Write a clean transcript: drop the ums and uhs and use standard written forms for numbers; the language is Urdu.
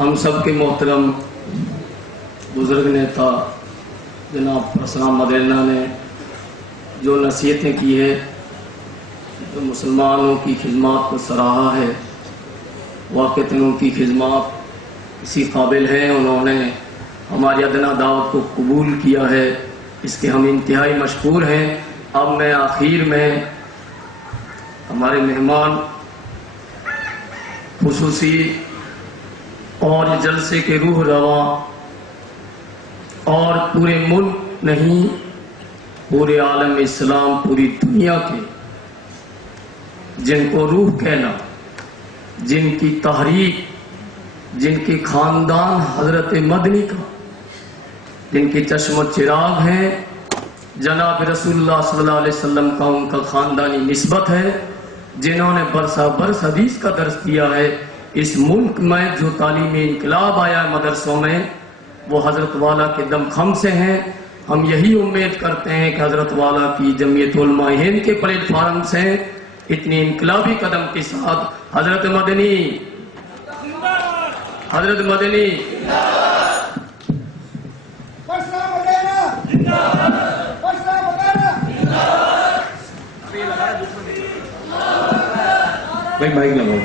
ہم سب کے محترم بزرگ نیتا جناب اسلام مدینہ نے جو نصیحتیں کی ہے، جو مسلمانوں کی خدمات کو سراہا ہے، واقعتاً ان کی خدمات اسی قابل ہیں، انہوں نے ہماری ادنا دعوت کو قبول کیا ہے، اس کے ہم انتہائی مشکور ہیں۔ اب میں آخر میں ہمارے مہمان خصوصی اور جلسے کے روح رواں اور پورے ملک نہیں پورے عالم اسلام، پوری دنیا کے جن کو روح کہنا، جن کی تحریک، جن کے خاندان حضرت مدنی کا، جن کے چشم و چراغ ہیں، جناب رسول اللہ صلی اللہ علیہ وسلم کا ان کا خاندانی نسبت ہے، جنہوں نے برسہ برس حدیث کا درس دیا ہے۔ اس ملک میں جو تعلیمی انقلاب آیا ہے مدرسوں میں، وہ حضرت والا کے دم خم سے ہیں۔ ہم یہی امید کرتے ہیں کہ حضرت والا کی جمعیت علماء ہند کے پلیٹ فارم سے اتنی انقلابی قدم کے ساتھ حضرت مدنی بھائی مائک لگاؤ۔